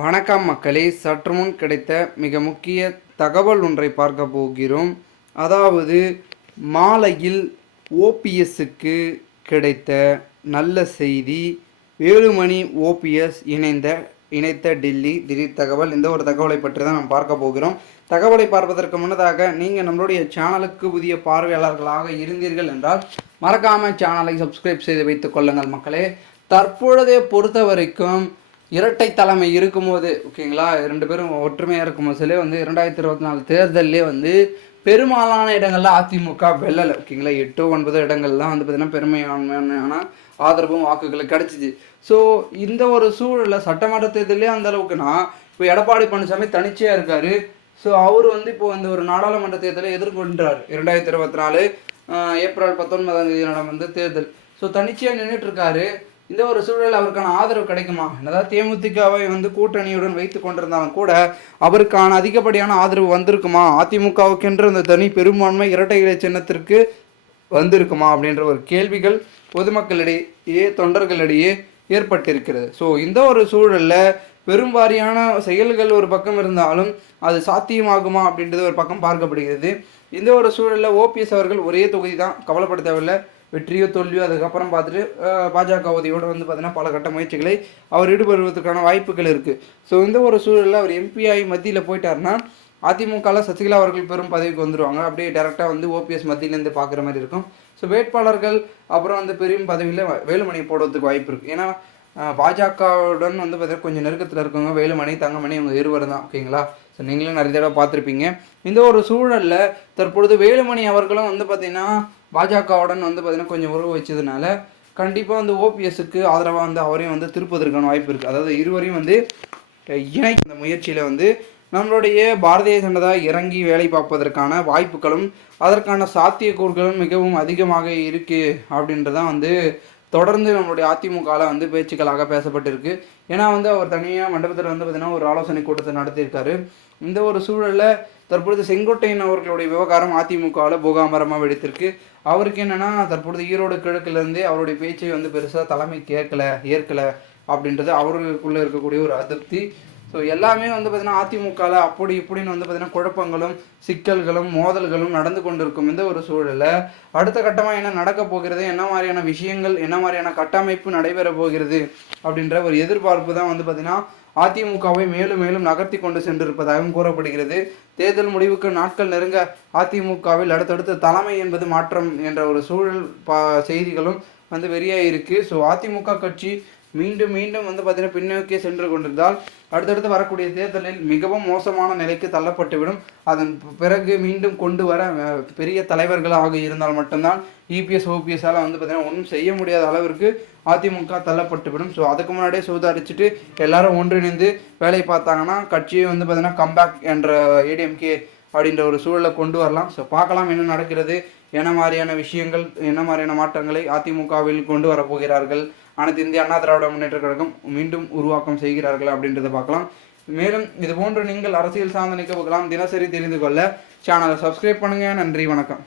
வணக்கம் மக்களே சற்று முன் கிடைத்த மிக முக்கிய தகவல் ஒன்றை பார்க்க போகிறோம். அதாவது மாலையில் ஓபிஎஸ்ஸுக்கு கிடைத்த நல்ல செய்தி வேலுமணி ஓபிஎஸ் இணைந்த இணைத்த டெல்லி திடீர் தகவல். இந்த ஒரு தகவலை பற்றி தான் நாம் பார்க்க போகிறோம். தகவலை பார்ப்பதற்கு முன்னதாக நீங்கள் நம்மளுடைய சேனலுக்கு புதிய பார்வையாளர்களாக இருந்தீர்கள் என்றால் மறக்காமல் சேனலை சப்ஸ்கிரைப் செய்து வைத்துக் கொள்ளுங்கள் மக்களே. தற்பொழுதை பொறுத்த வரைக்கும் இரட்டை தலைமை இருக்கும்போது ஓகேங்களா? ரெண்டு பேரும் ஒற்றுமையாக இருக்கும்போது சொல்லி வந்து இரண்டாயிரத்தி இருபத்தி நாலு தேர்தல்லே வந்து பெரும்பாலான இடங்களில் அதிமுக வெல்லலை ஓகேங்களா? எட்டு ஒன்பது இடங்கள்லாம் வந்து பார்த்தீங்கன்னா பெருமையான ஆதரவும் வாக்குகளும் கிடைச்சிச்சு ஸோ இந்த ஒரு சூழலில் சட்டமன்ற தேர்தலே அந்த அளவுக்குனா இப்போ எடப்பாடி பழனிசாமி தனிச்சையாக இருக்கார். ஸோ அவர் வந்து இப்போ இந்த ஒரு நாடாளுமன்ற தேர்தலை எதிர்கொண்டார் இரண்டாயிரத்தி இருபத்தி நாலு ஏப்ரல் பத்தொன்பதாம் தேதி நடந்த தேர்தல். ஸோ தனிச்சையாக நின்றுட்டு இருக்காரு. இந்த ஒரு சூழலில் அவருக்கான ஆதரவு கிடைக்குமா? என்னதான் தேமுதிகவை வந்து கூட்டணியுடன் வைத்து கொண்டிருந்தாலும் கூட அவருக்கான அதிகப்படியான ஆதரவு வந்திருக்குமா? அதிமுகவுக்கென்று அந்த தனி பெரும்பான்மை இரட்டை இலை சின்னத்திற்கு வந்திருக்குமா? அப்படின்ற ஒரு கேள்விகள் பொதுமக்களிடையே தொண்டர்களிடையே ஏற்பட்டிருக்கிறது. ஸோ இந்த ஒரு சூழலில் பெரும்பாரியான செயல்கள் ஒரு பக்கம் இருந்தாலும் அது சாத்தியமாகுமா அப்படின்றது ஒரு பக்கம் பார்க்கப்படுகிறது. இந்த ஒரு சூழலில் ஓபிஎஸ் அவர்கள் ஒரே தொகுதி தான் கவலைப்பட தேவையில்லை. வெற்றியோ தோல்வியோ அதுக்கப்புறம் பார்த்துட்டு பாஜக உதவியோடு வந்து பார்த்தீங்கன்னா பல கட்ட முயற்சிகளை அவர் ஈடுபடுவதற்கான வாய்ப்புகள் இருக்குது ஸோ இந்த ஒரு சூழலில் அவர் எம்பிஐ மத்தியில் போயிட்டாருன்னா அதிமுகவில் சசிகலா அவர்கள் பெரும் பதவிக்கு வந்துடுவாங்க அப்படியே டேரெக்டாக வந்து ஓபிஎஸ் மத்தியிலேருந்து பார்க்குற மாதிரி இருக்கும். ஸோ வேட்பாளர்கள் அப்புறம் வந்து பெரும் பதவியில் வேலுமணி போடுறதுக்கு வாய்ப்பு இருக்குது ஏன்னா பாஜகவுடன் வந்து பார்த்தீங்கன்னா கொஞ்சம் நெருக்கத்தில் இருக்கவங்க வேலுமணி தங்கமணி இவங்க இருவர் தான். ஓகேங்களா? ஸோ நீங்களும் நிறைய தடவை பார்த்துருப்பீங்க. இந்த ஒரு சூழலில் தற்பொழுது வேலுமணி அவர்களும் வந்து பார்த்திங்கன்னா பாஜகவுடன் வந்து பார்த்திங்கன்னா கொஞ்சம் உறவு வச்சதுனால கண்டிப்பாக வந்து ஓபிஎஸ்க்கு ஆதரவாக வந்து அவரையும் வந்து திருப்பதற்கான வாய்ப்பு இருக்குது அதாவது இருவரையும் வந்து இணை இந்த முயற்சியில் வந்து நம்மளுடைய பாரதிய ஜனதா இறங்கி வேலை பார்ப்பதற்கான வாய்ப்புகளும் அதற்கான சாத்தியக்கூறுகளும் மிகவும் அதிகமாக இருக்குது அப்படின்றதான் வந்து தொடர்ந்து நம்மளுடைய அதிமுகவில் வந்து பேச்சுக்களாக பேசப்பட்டிருக்கு. ஏன்னா வந்து அவர் தனியாக மண்டபத்தில் வந்து பார்த்தீங்கன்னா ஒரு ஆலோசனை கூட்டத்தை நடத்தியிருக்காரு. இந்த ஒரு சூழலில் தற்பொழுது செங்கோட்டையன் அவர்களுடைய விவகாரம் அதிமுகவில் போகாமரமாக வெடித்திருக்கு. அவருக்கு என்னென்னா தற்பொழுது ஈரோடு கிழக்குலேருந்தே அவருடைய பேச்சை வந்து பெருசாக தலைமை கேட்கல ஏற்கலை அப்படின்றது அவர்களுக்குள்ளே இருக்கக்கூடிய ஒரு அதிருப்தி. ஸோ எல்லாமே வந்து பார்த்தீங்கன்னா அதிமுகவில் அப்படி இப்படின்னு வந்து பார்த்தீங்கன்னா குழப்பங்களும் சிக்கல்களும் மோதல்களும் நடந்து கொண்டிருக்கும் இந்த ஒரு சூழலில். அடுத்த கட்டமாக என்ன நடக்க போகிறது? என்ன மாதிரியான விஷயங்கள் என்ன மாதிரியான கட்டமைப்பு நடைபெற போகிறது? அப்படின்ற ஒரு எதிர்பார்ப்பு தான் வந்து பார்த்தீங்கன்னா அதிமுகவை மேலும் மேலும் நகர்த்தி கொண்டு சென்றிருப்பதாகவும் கூறப்படுகிறது. தேர்தல் முடிவுக்கு நாட்கள் நெருங்க அதிமுகவில் அடுத்தடுத்து தலைமை என்பது மாற்றம் என்ற ஒரு சூழல் பா செய்திகளும் வந்து வெளியாக இருக்குது ஸோ அதிமுக கட்சி மீண்டும் மீண்டும் வந்து பார்த்தீங்கன்னா பின்னோக்கி சென்று கொண்டிருந்தால் அடுத்தடுத்து வரக்கூடிய தேர்தலில் மிகவும் மோசமான நிலைக்கு தள்ளப்பட்டுவிடும். அதன் பிறகு மீண்டும் கொண்டு வர பெரிய தலைவர்களாக இருந்தால் மட்டும்தான் இபிஎஸ் ஓபிஎஸ்ஸால் வந்து பார்த்தீங்கன்னா ஒன்றும் செய்ய முடியாத அளவிற்கு அதிமுக தள்ளப்பட்டுவிடும். ஸோ அதுக்கு முன்னாடியே சூதாரிச்சுட்டு எல்லாரும் ஒன்றிணைந்து வேலையை பார்த்தாங்கன்னா கட்சியை வந்து பார்த்தீங்கன்னா கம்பேக் என்ற ஏடிஎம்கே அப்படின்ற ஒரு சூழலை கொண்டு வரலாம். ஸோ பார்க்கலாம் என்ன நடக்கிறது என்ன மாதிரியான விஷயங்கள் என்ன மாதிரியான மாற்றங்களை அதிமுகவில் கொண்டு வரப்போகிறார்கள். அனைத்து இந்திய அண்ணா திராவிட முன்னேற்ற கழகம் மீண்டும் உருவாக்கம் செய்கிறார்கள் அப்படின்றத பார்க்கலாம். மேலும் இது போன்று நீங்கள் அரசியல் சார்ந்த நிகழ்வுகளாம் தினசரி தெரிந்து கொள்ள சேனலை சப்ஸ்கிரைப் பண்ணுங்க. நன்றி வணக்கம்.